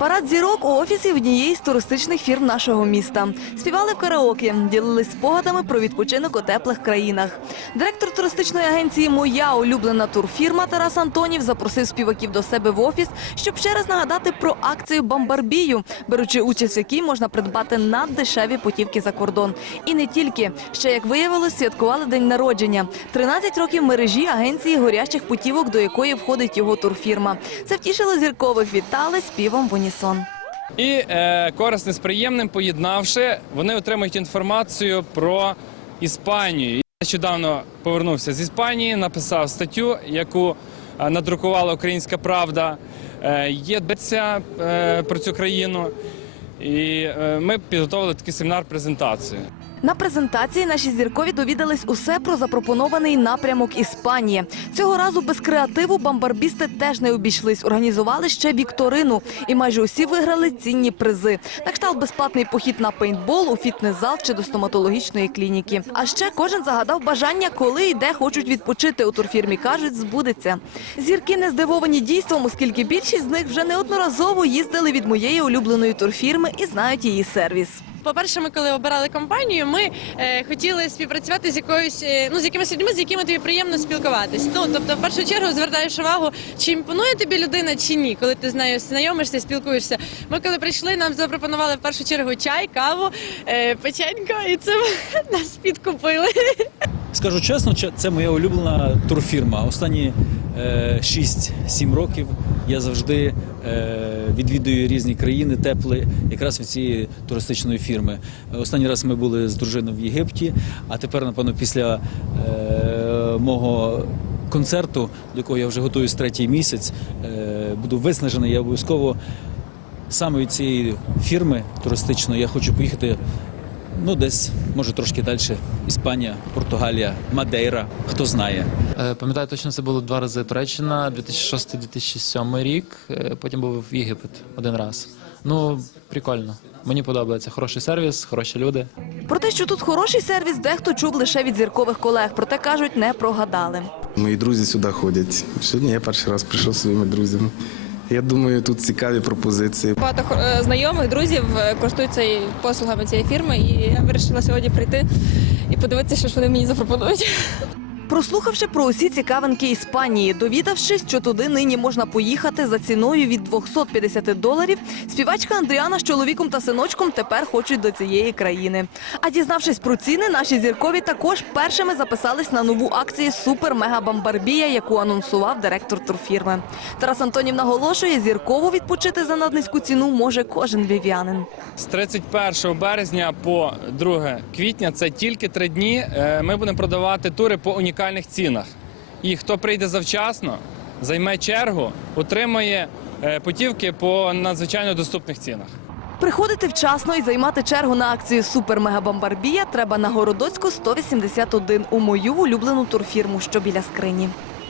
Парад зірок у офісі однієї з туристичних фірм нашого міста. Співали в караоке, ділились спогадами про відпочинок у теплих країнах. Директор туристичної агенції Моя улюблена турфірма Тарас Антонів запросив співаків до себе в офіс, щоб ще раз нагадати про акцію Бамбарбію, беручи участь в якій можна придбати наддешеві путівки за кордон. І не тільки ще як виявилось, святкували день народження. 13 років мережі агенції горящих путівок, до якої входить його турфірма. Це втішило зіркових. Вітали співом унісон. І е, корисне з приємним поєднавши, вони отримують інформацію про Іспанію. Я нещодавно повернувся з Іспанії, написав статтю, яку е, надрукувала Українська Правда. Е, є деця е, про цю країну. І е, ми підготовили такий семінар-презентацію. На презентації наші зіркові довідались усе про запропонований напрямок Іспанії. Цього разу без креативу бамбарбісти теж не обійшлись. Організували ще вікторину, і майже усі виграли цінні призи. На кшталт безплатний похід на пейнтбол, у фітнес-зал чи до стоматологічної клініки. А ще кожен загадав бажання, коли і де хочуть відпочити. У турфірмі кажуть, збудеться. Зірки не здивовані дійством, оскільки більшість з них вже неодноразово їздили від моєї улюбленої турфірми і знають її сервіс. По-перше, ми коли обирали компанію, ми е, хотіли співпрацювати з якоюсь е, ну з якимись людьми, з якими тобі приємно спілкуватись. Ну тобто, в першу чергу звертаєш увагу, чи імпонує тобі людина чи ні, коли ти з нею знайомишся, спілкуєшся. Ми коли прийшли, нам запропонували в першу чергу чай, каву, е, печенько, і це нас підкупили. Скажу чесно, це моя улюблена турфірма. Останні 6-7 років я завжди е, відвідую різні країни теплі, якраз від цієї туристичної фірми. Останній раз ми були з дружиною в Єгипті, а тепер, напевно, після е, мого концерту, до якого я вже готуюсь третій місяць, е, буду виснажений. Я обов'язково саме від цієї фірми туристичної я хочу поїхати Ну, десь, може, трошки далі. Іспанія, Португалія, Мадейра, хто знає. Е, Пам'ятаю, точно це було два рази Туреччина, 2006-2007 рік. Е, Потім був в Єгипет один раз. Ну, прикольно. Мені подобається. Хороший сервіс, хороші люди. Про те, що тут хороший сервіс, дехто чув лише від зіркових колег. Проте кажуть, не прогадали. Мої друзі сюди ходять. Сьогодні я перший раз прийшов зі своїми друзями. Я думаю, тут цікаві пропозиції. Багато е, знайомих, друзів е, користуються послугами цієї фірми, і я вирішила сьогодні прийти і подивитися, що ж вони мені запропонують. Прослухавши про усі цікавинки Іспанії, довідавшись, що туди нині можна поїхати за ціною від 250 доларів, співачка Андріана з чоловіком та синочком тепер хочуть до цієї країни. А дізнавшись про ціни, наші зіркові також першими записались на нову акцію Супер Мега Бамбарбія, яку анонсував директор турфірми. Тарас Антонів наголошує, зірково відпочити за наднизьку ціну може кожен львів'янин. З 31 березня по 2 квітня це тільки три дні. е, Ми будемо продавати тури по унікальних цінах. І хто прийде завчасно, займе чергу, отримає е, путівки по надзвичайно доступних цінах. Приходити вчасно і займати чергу на акцію Супермегабомбарбія треба на Городоцьку 181 у мою улюблену турфірму, що біля скрині.